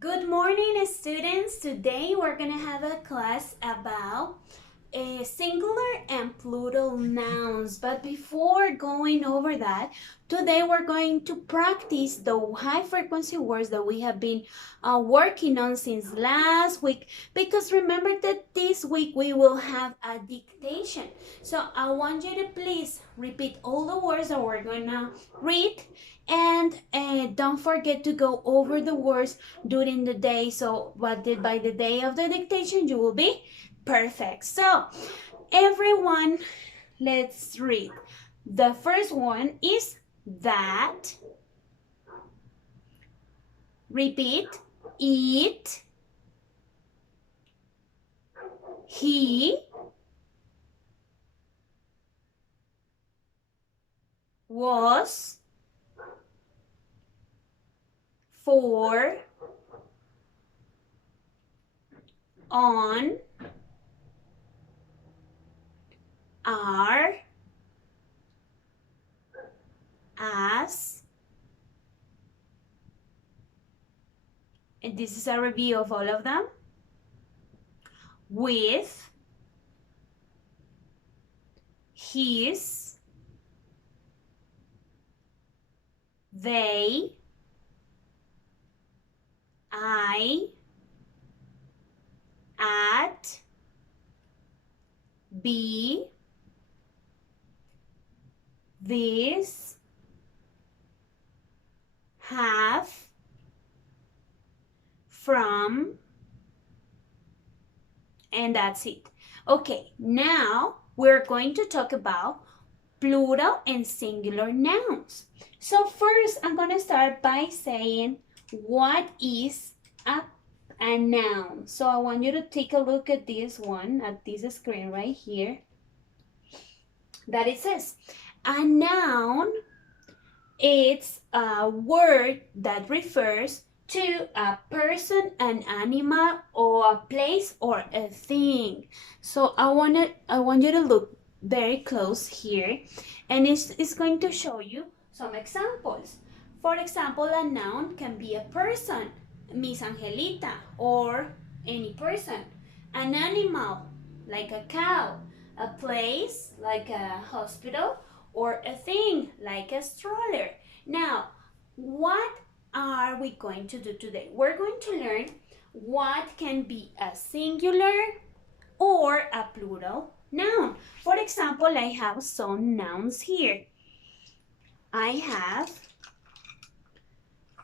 Good morning, students. Today we're going to have a class about singular and plural nouns. But before going over that, today we're going to practice the high frequency words that we have been working on since last week. Because remember that this week we will have a dictation. So I want you to please repeat all the words that we're going to read. And don't forget to go over the words during the day. So by the day of the dictation, you will be perfect. So everyone, let's read. The first one is that. Repeat. It. He. Was. For. On. Are. As. And this is a review of all of them. With. His. They. I. At. Be. This. Have. From. And that's it. Okay, now we're going to talk about plural and singular nouns. So first, I'm going to start by saying what is a noun. So I want you to take a look at this one, at this screen right here. That it says, a noun, it's a word that refers to a person, an animal, or a place, or a thing. So I want you to look very close here, and it's going to show you some examples. For example, a noun can be a person, Miss Angelita, or any person. An animal, like a cow. A place, like a hospital, or a thing, like a stroller. Now, what are we going to do today? We're going to learn what can be a singular or a plural noun. For example, I have some nouns here. I have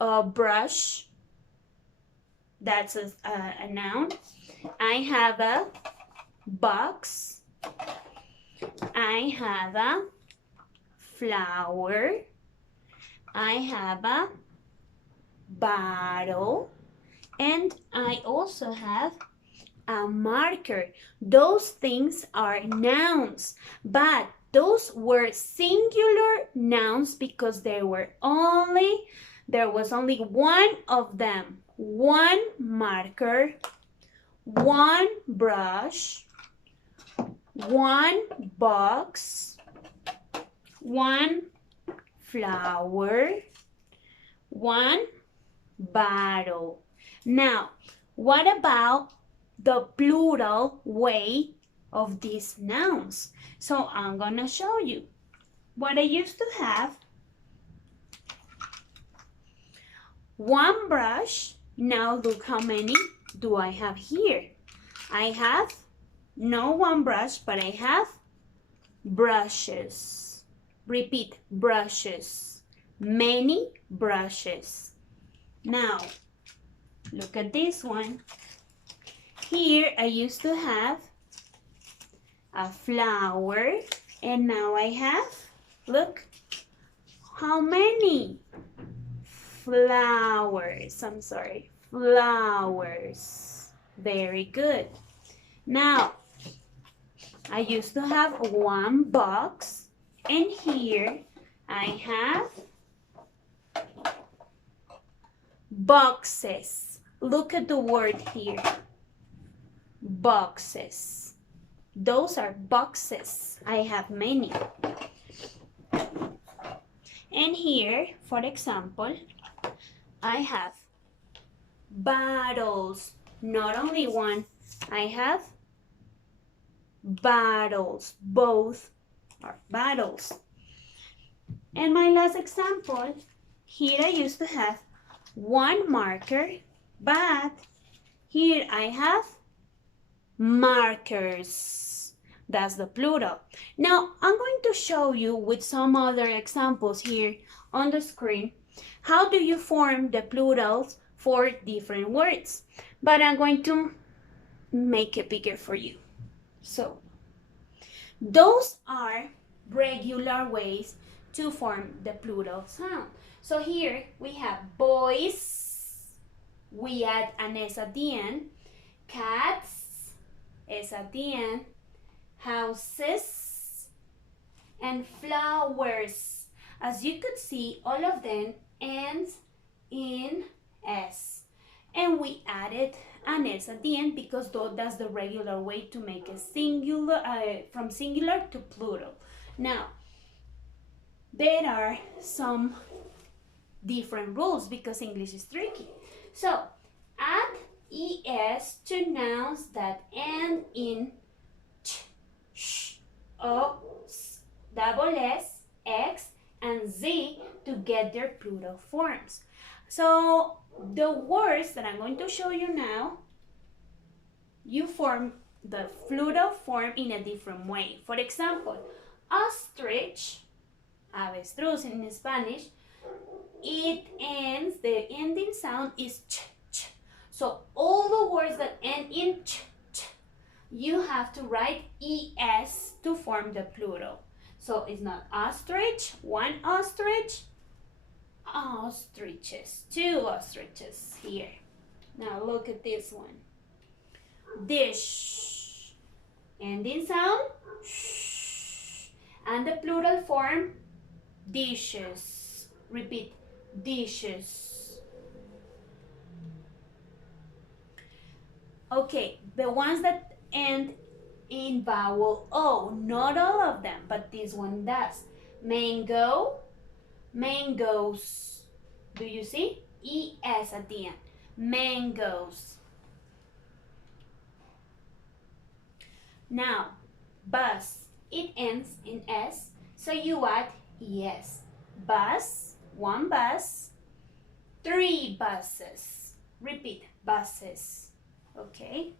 a brush. That's a noun. I have a box. I have a flower. I have a bottle. And I also have a marker. Those things are nouns, but those were singular nouns because there was only one of them. One marker, one brush, one box, one flower, one bottle. Now, what about the plural way of these nouns? So I'm gonna show you. What I used to have, one brush. Now look how many do I have here. I have no one brush, but I have brushes. Repeat, brushes. Many brushes. Now, look at this one. Here I used to have a flower, and now I have, look, how many? Flowers. I'm sorry, flowers. Very good. Now, I used to have one box, and here I have boxes. Look at the word here. Boxes. Those are boxes. I have many. And here, for example, I have Battles. Not only one. I have battles. Both are battles. And my last example, here I used to have one marker, but here I have markers. That's the plural. Now, I'm going to show you with some other examples here on the screen how do you form the plurals for different words. But I'm going to make it bigger for you. So, those are regular ways to form the plural sound. So here we have boys, we add an S at the end, cats, S at the end, houses, and flowers. As you could see, all of them ends in S. And we added an S at the end because that's the regular way to make a singular, from singular to plural. Now, there are some different rules because English is tricky. So, add ES to nouns that end in ch, sh, o, s, double S, X, and Z to get their plural forms. So, the words that I'm going to show you now, you form the plural form in a different way. For example, ostrich, avestruz in Spanish, it ends, the ending sound is ch, ch. So all the words that end in ch, ch, you have to write ES to form the plural. So it's not ostrich, one ostrich, ostriches, two ostriches here. Now look at this one. Dish, ending sound, sh, and the plural form, dishes. Repeat, dishes. Okay, the ones that end in vowel O, not all of them, but this one does. Mango, mangoes. Do you see? ES at the end. Mangoes. Now, bus, it ends in S, so you add ES. Bus, one bus, three buses. Repeat, buses. Okay?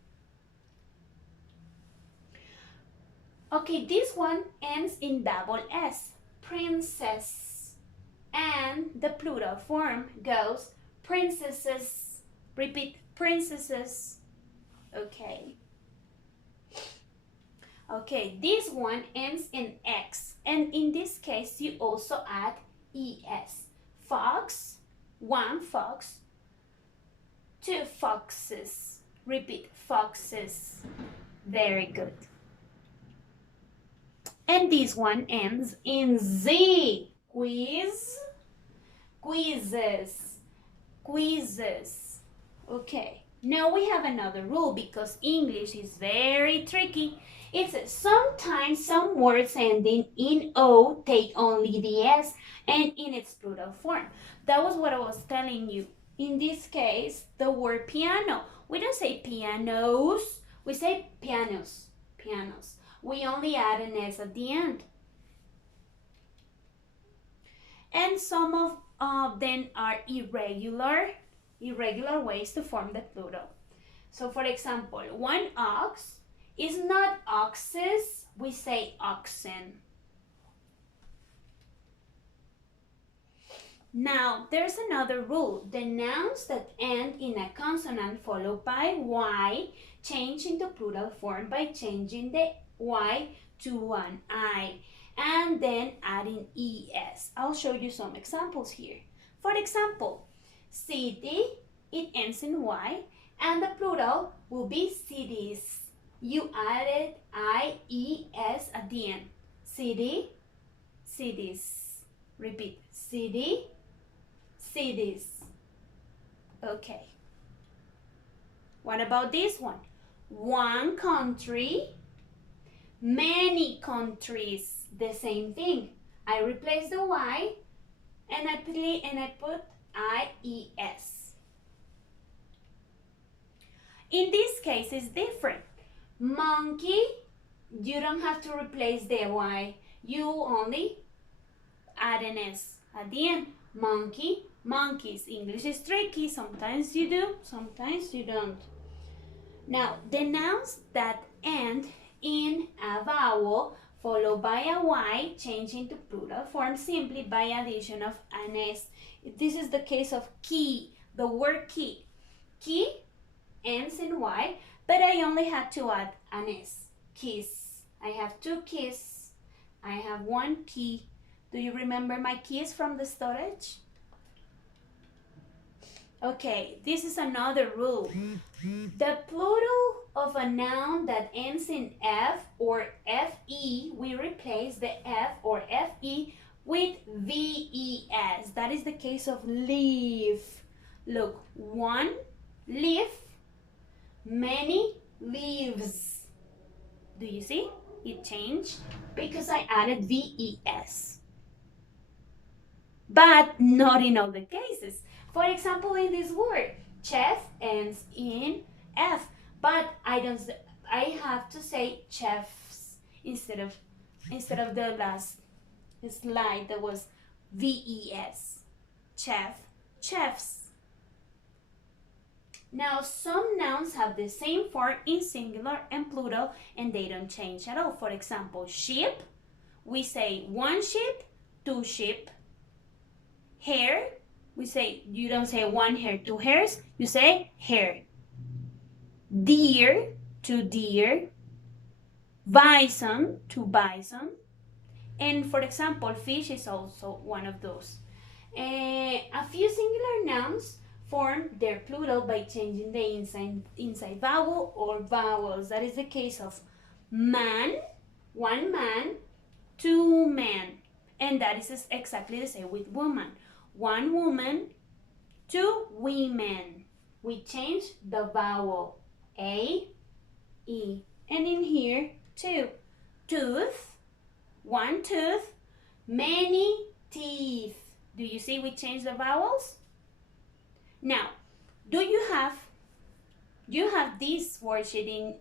Okay, this one ends in double S, princess. And the plural form goes princesses. Repeat, princesses. Okay. Okay, this one ends in X, and in this case, you also add ES. Fox, one fox, two foxes. Repeat, foxes. Very good. And this one ends in Z. Quiz, quizzes, quizzes. Okay, now we have another rule because English is very tricky. It's sometimes some words ending in O take only the S and in its plural form. That was what I was telling you. In this case, the word piano. We don't say pianos, we say pianos, pianos. We only add an S at the end. And some of them are irregular ways to form the plural. So for example, one ox is not oxes, we say oxen. Now, there's another rule. The nouns that end in a consonant followed by Y change into plural form by changing the Y to an I and then adding ES. I'll show you some examples here. For example, city, it ends in Y and the plural will be cities. You added IES at the end. City, cities. Repeat, city, cities. Okay. What about this one? One country, many countries. The same thing. I replace the Y and I put IES. In this case, it's different. Monkey, you don't have to replace the Y. You only add an S at the end. Monkey, monkeys. English is tricky. Sometimes you do, sometimes you don't. Now, the nouns that end in a vowel followed by a Y change into plural form simply by addition of an S. This is the case of key, the word key. Key ends in Y, but I only had to add an S. Keys. I have 2 keys. I have 1 key. Do you remember my keys from the storage? Okay, this is another rule. The plural of a noun that ends in F or FE, we replace the F or FE with VES. That is the case of leaf. Look, 1 leaf, many leaves. Do you see? It changed because I added VES. But not in all the cases. For example, in this word, chef ends in F, but I have to say chefs instead of the last slide that was VES. Chef, chefs. Now, some nouns have the same form in singular and plural, and they don't change at all. For example, sheep, we say 1 sheep, 2 sheep. Hair, we say, you don't say 1 hair, 2 hairs, you say hair. Deer, 2 deer. Bison, 2 bison. And for example, fish is also one of those. A few singular nouns form their plural by changing the inside vowel or vowels. That is the case of man, 1 man, 2 men. And that is exactly the same with woman. 1 woman, 2 women. We change the vowel A, E. And in here, 2. Tooth, 1 tooth, many teeth. Do you see we change the vowels? Now, do you have this worksheet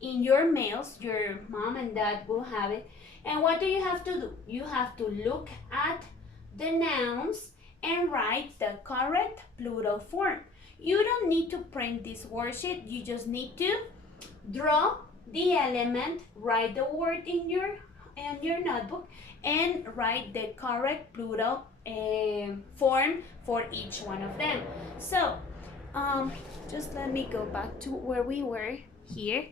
in your mails? Your mom and dad will have it. And what do you have to do? You have to look at the nouns and write the correct plural form. You don't need to print this worksheet. You just need to draw the element, write the word in your notebook, and write the correct plural form for each one of them. So, just let me go back to where we were here.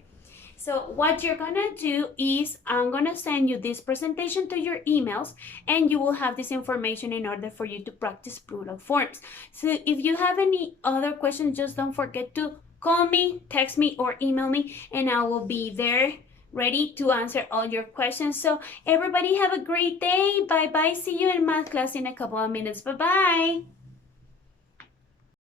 So what you're gonna do is I'm gonna send you this presentation to your emails, and you will have this information in order for you to practice plural forms. So if you have any other questions, just don't forget to call me, text me, or email me, and I will be there ready to answer all your questions. So everybody have a great day. Bye bye. See you in math class in a couple of minutes. Bye bye.